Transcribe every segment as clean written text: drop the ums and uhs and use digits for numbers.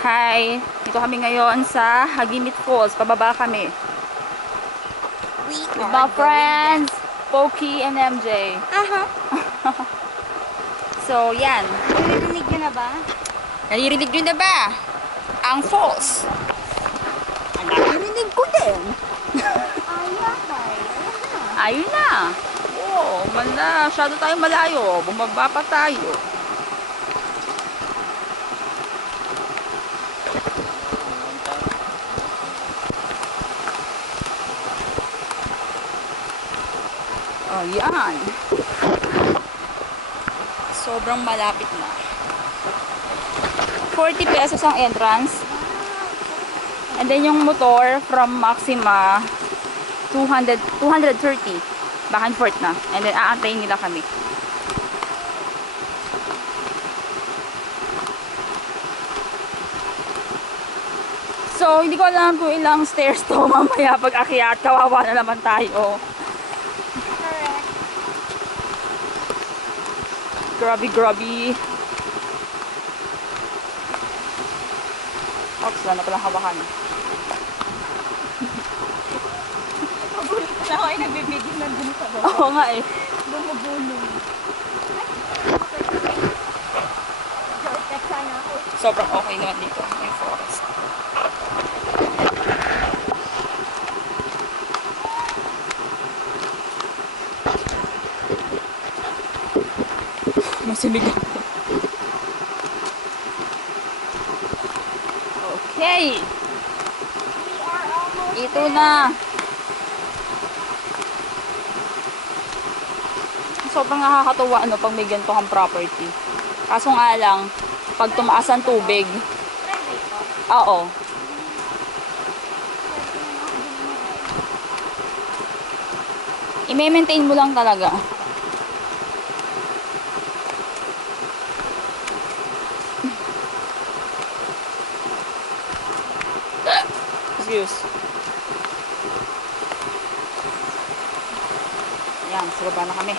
Hi! Dito kami ngayon sa Hagimit Falls. Pababa kami. With my friends, Pokey and MJ. So, yan. Naririnig nyo na ba? Naririnig nyo na ba? Ang falls. Naririnig ko din. Ayun na. Oo, masyado tayong malayo. Bumaba pa tayo. Ayan. Sobrang malapit na. 40 pesos ang entrance. And then yung motor from Maxima 230 back and forth na. And then aantayin nila kami. So hindi ko alam kung ilang stairs to mamaya pag akyat. Kawawa na naman tayo. Grabe. Ops, wala na palang hawakan. Magulit na ako ay nagbibigil nandun sa baba. Oo nga eh. Bumubulong. Sana ako. Sobrang okay naman dito. Yung forest. Masimig ako. Okay. Ito na. Sobrang nakakatuwa pag may ganito kang property. Kaso nga lang, pag tumaas ang tubig. Oo. I-maintain mo lang talaga. Excuse. Ayan, sa baba na kami.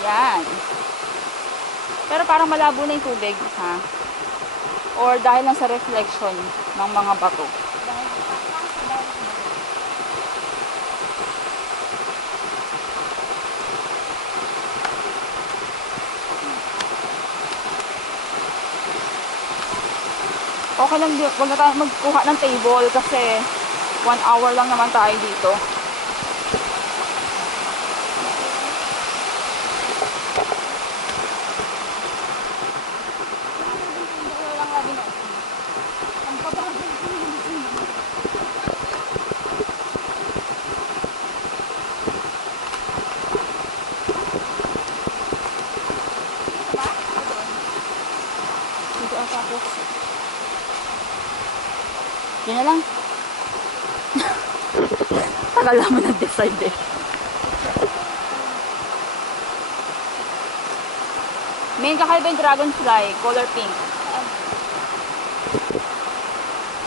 Yan. Pero parang malabo na yung tubig, ha? Or dahil lang sa reflection ng mga bato. Okay lang, wag na tayo magkuha ng table kasi 1 hour lang naman tayo dito. Dito ang tapos. Yan na lang. Tagal naman nag-decide eh. Main kakaiba yung dragonfly, color pink.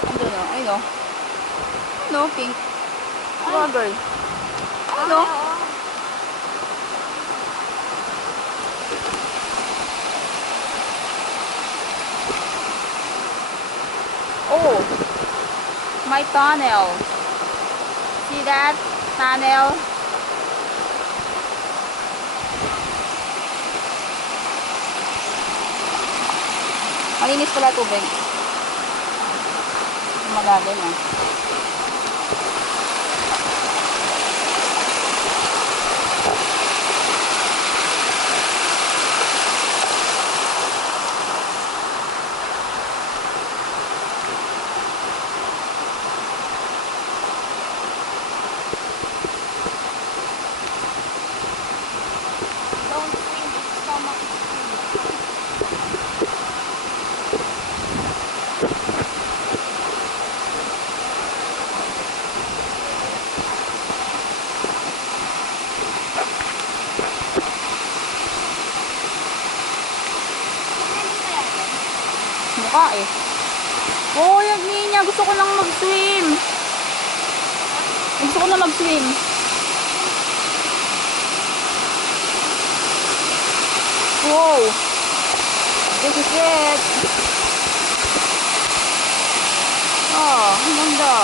Ano no? Ay no. Ano? Pink. Ano girl? Ano? Oh! My tunnel. See that? Tunnel. Malinis pala tubig. Magaling ah. Don't swim, it's stomach swim. Mukha eh. Oh, yung niya. Gusto ko lang mag-swim. Gusto ko na mag-swim. Wow! This is it! Oh, ang ganda.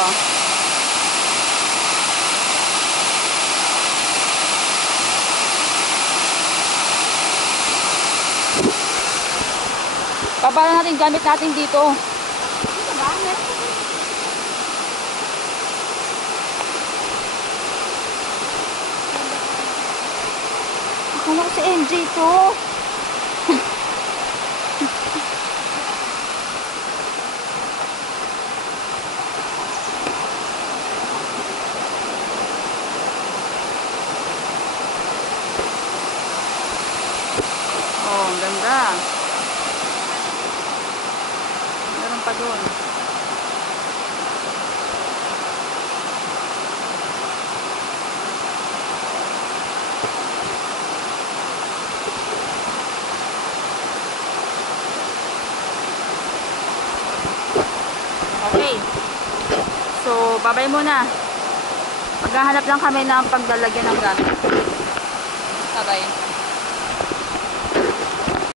Babala natin gamit natin dito. Dito ba? Meron pa din. Akala ko si MJ to. Oh, ang ganda. Meron pa doon. Okay. So, babay muna. Maghahanap lang kami ng paglalagyan ng gamit. Bye-bye.